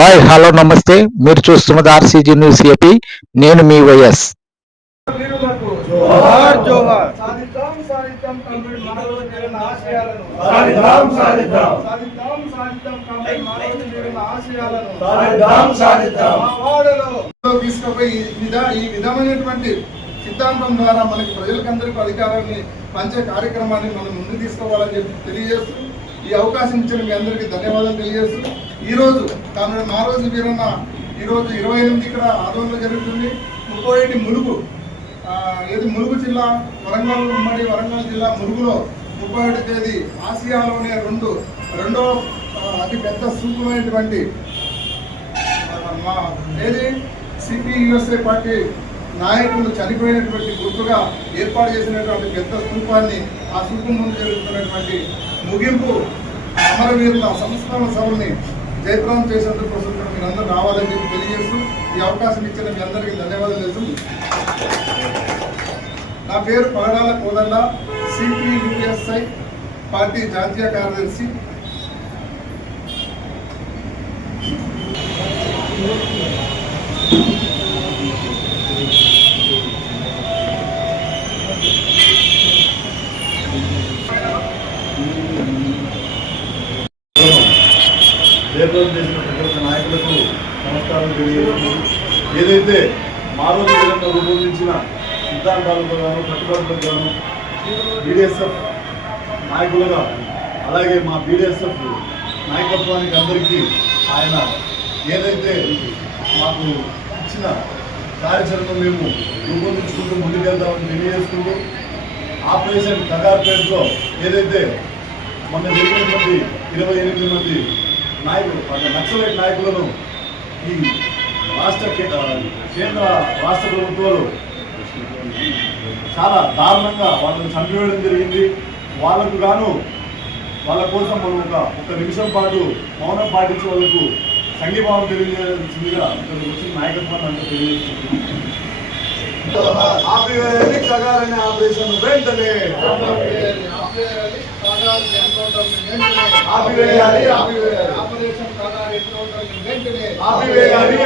Hi hello నమస్తే. మీరు చూస్తున్నది ఆర్సీజీ న్యూస్ ఏపీ. నేను మీ వైఎస్. జోహార్ జోహార్. సాధిద్దాం సాధిద్దాం కంప్లీట్ మానవ జీవన ఆశయాలను సాధిద్దాం సాధిద్దాం సాధిద్దాం సాధిద్దాం కంప్లీట్ మానవ జీవన ఆశయాలను సాధిద్దాం సాధిద్దాం. మా వాడలో తీసుకుపోయి ఈ విధమైనటువంటి సిద్ధాంతం ద్వారా మనకి ప్రజలకందరికీ అధికారాన్ని పంచే కార్యక్రమాన్ని మనం ముందుకు తీసుకోవాలని చెప్పి తెలియజేస్తూ ఈ అవకాశం ఇచ్చిన మీ అందరికీ ధన్యవాదాలు తెలియజేస్తూ ఈరోజు కామెడీ మారోజు వీరన్న ఈరోజు 28 ఇక్కడ ఆదోళనలో జరుగుతుంది. 31 ములుగు ములుగు జిల్లా ఉమ్మడి వరంగల్ జిల్లా ములుగులో 31 తేదీ ఆసియాలోనే రెండో అతి పెద్ద స్థూపమైనటువంటి మా సిపియుఎస్ఏ పార్టీ నాయకులు చనిపోయినటువంటి గుర్తుగా ఏర్పాటు చేసినటువంటి పెద్ద స్థూపాన్ని ఆ స్థూపం ముందు జరుగుతున్నటువంటి ముగింపు అమరవీరుల సంస్మరణ సభల్ని జయప్రదం చేసేందుకు కోసం మీరందరూ రావాలని చెప్పి తెలియజేస్తూ ఈ అవకాశం ఇచ్చిన మీ అందరికీ ధన్యవాదాలు చేస్తూ నా పేరు పగడాల కోదండ, సిపియుఎస్ఐ పార్టీ జాతీయ కార్యదర్శి. జయప్రదం చేసిన ప్రతి ఒక్క నాయకులకు నమస్కారం తెలియజేస్తుంది. ఏదైతే మారోజు విధంగా రూపొందించిన సిద్ధాంతాలకు గాను కట్టుబాట్లకు గాను బీడీఎస్ఎఫ్ నాయకులుగా అలాగే మా బీడీఎస్ఎఫ్ నాయకత్వానికి అందరికీ ఆయన ఏదైతే మాకు ఇచ్చిన కార్యాచరణ మేము రూపొందించుకుంటూ ముందుకెళ్తామని తెలియజేసుకుంటూ ఆపరేషన్ కగార్పేటలో ఏదైతే మొన్న జరిగినటువంటి 28 మంది నాయకులు నక్సలైట్ నాయకులను ఈ కేంద్ర రాష్ట్ర ప్రభుత్వాలు చాలా దారుణంగా వాళ్ళని చంపివేయడం జరిగింది. వాళ్ళకు గాను వాళ్ళ కోసం మనం ఒక నిమిషం పాటు మౌనం పాటించే వాళ్ళకు సంఘీభావం తెలియజేయాల్సిందిగా ఇక్కడికి వచ్చిన నాయకత్వాన్ని అంతా తెలియజేస్తుంది. ఆపివేయాలి కగారనే ఆపరేషన్ వెంటనే ఆపివేయాలి ఆపరేషన్ కగార్ ఎన్కౌంటర్ వెంటనే ఆపివేయాలి.